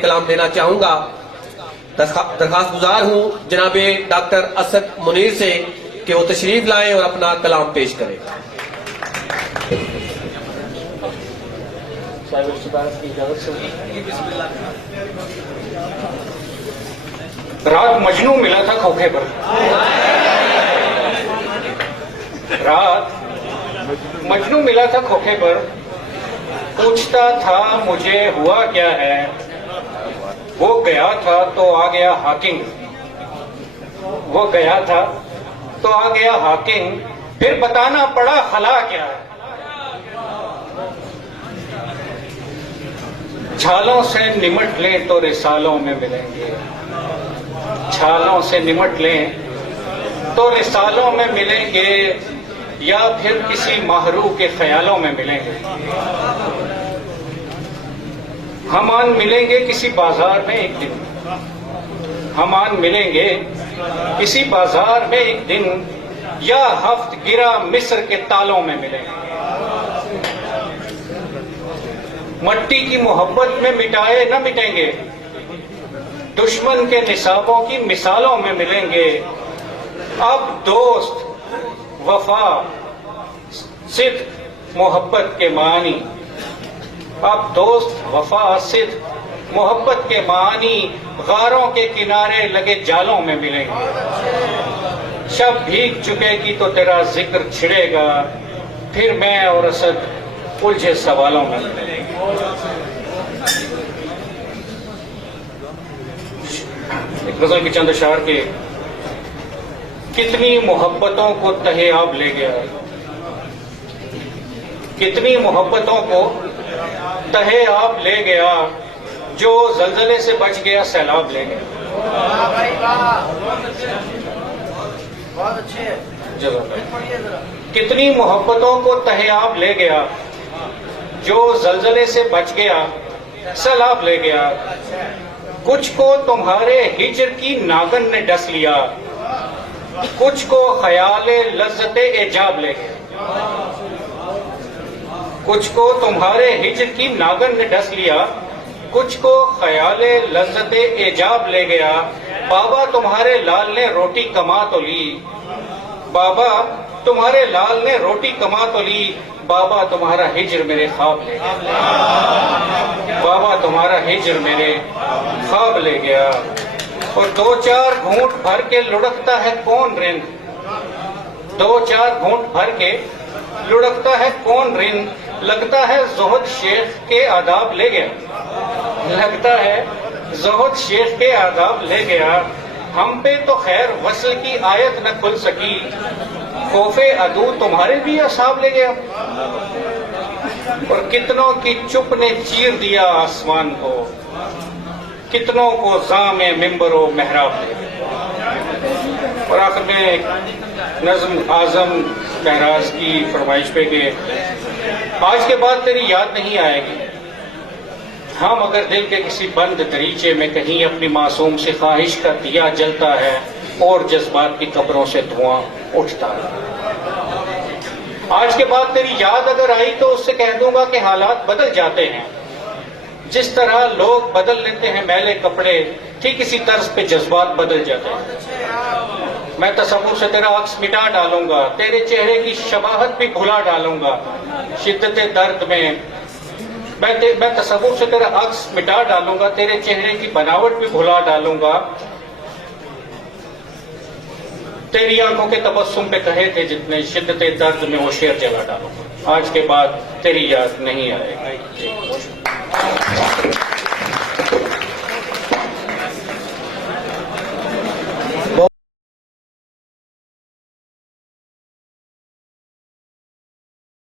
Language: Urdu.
کلام دینا چاہوں گا. درخواست گزار ہوں جناب ڈاکٹر اسد منیر سے کہ وہ تشریف لائیں اور اپنا کلام پیش کریں. رات مجنو ملا تھا کھوکھے پر، رات مجنو ملا تھا کھوکھے پر، پوچھتا تھا مجھے ہوا کیا ہے. وہ گیا تھا تو آ گیا حاکم، وہ گیا تھا تو آ گیا حاکم، پھر بتانا پڑا خلا کیا ہے. چھالوں سے نمٹ لیں تو رسالوں میں ملیں گے، چھالوں سے نمٹ لیں تو رسالوں میں ملیں گے، یا پھر کسی ماہرو کے خیالوں میں ملیں گے. ہمان ملیں گے کسی بازار میں ایک دن، ہمان ملیں گے کسی بازار میں ایک دن، یا ہفت گرا مصر کے تالوں میں ملیں گے. مٹی کی محبت میں مٹائے نہ مٹیں گے، دشمن کے نصابوں کی مثالوں میں ملیں گے. اب دوست وفا صدق محبت کے معانی، اب دوست وفا صدق محبت کے معانی، غاروں کے کنارے لگے جالوں میں ملیں گے. شب بھیگ چکے گی تو تیرا ذکر چھڑے گا، پھر میں اور اسد الجھے سوالوں میں ملیں گے. ایک غزل کے چند اشعار کے، کتنی محبتوں کو تہے آب لے گیا، کتنی محبتوں کو تہے آب لے گیا، جو زلزلے سے بچ گیا سیلاب لے گیا. کتنی محبتوں کو تہے آب لے گیا، جو زلزلے سے بچ گیا سیلاب لے گیا. کچھ کو تمہارے ہجر کی ناگن نے ڈس لیا، کچھ کو خیال لذت ایجاب لے گیا. کچھ کو تمہارے ہجر کی ناگن نے ڈس لیا، کچھ کو خیال لذت ایجاب لے گیا. بابا تمہارے لال نے روٹی کما تو لی، بابا تمہارے لال نے روٹی کما تو لی، بابا تمہارا ہجر میرے خواب لے گیا، بابا تمہارا ہجر میرے خواب لے گیا. اور دو چار گھونٹ بھر کے لڑکتا ہے کون رند، دو چار گھونٹ بھر کے لڑکتا ہے کون رند، لگتا ہے زہد شیخ کے آداب لے گیا، لگتا ہے زہد شیخ کے آداب لے گیا. ہم پہ تو خیر وصل کی آیت نہ کھل سکی، خوف عدو تمہارے بھی اصحاب لے گیا. اور کتنوں کی چپ نے چیر دیا آسمان کو، کتنوں کو زام ممبر و محراب لے گیا. اور آخر میں ایک نظم اعظم بہراز کی فرمائش پہ کہ آج کے بعد تیری یاد نہیں آئے گی، ہم اگر دل کے کسی بند دریچے میں کہیں اپنی معصوم سے خواہش کا دیا جلتا ہے، اور جذبات کی قبروں سے دھواں اٹھتا ہے. آج کے بعد تیری یاد اگر آئی تو اس سے کہہ دوں گا کہ حالات بدل جاتے ہیں، جس طرح لوگ بدل لیتے ہیں میلے کپڑے، ٹھیک اسی طرز پہ جذبات بدل جاتے ہیں. میں تصور سے تیرا عکس مٹا ڈالوں گا، تیرے چہرے کی شباہت بھی بھلا ڈالوں گا. شدت درد میں میں تصور سے تیرا عکس مٹا ڈالوں گا، تیرے چہرے کی بناوٹ بھی بھلا ڈالوں گا. تیری آنکھوں کے تبسم پہ کہے تھے جتنے، شدت درد میں وہ شعر جلا ڈالوں گا. آج کے بعد تیری یاد نہیں آئے گی.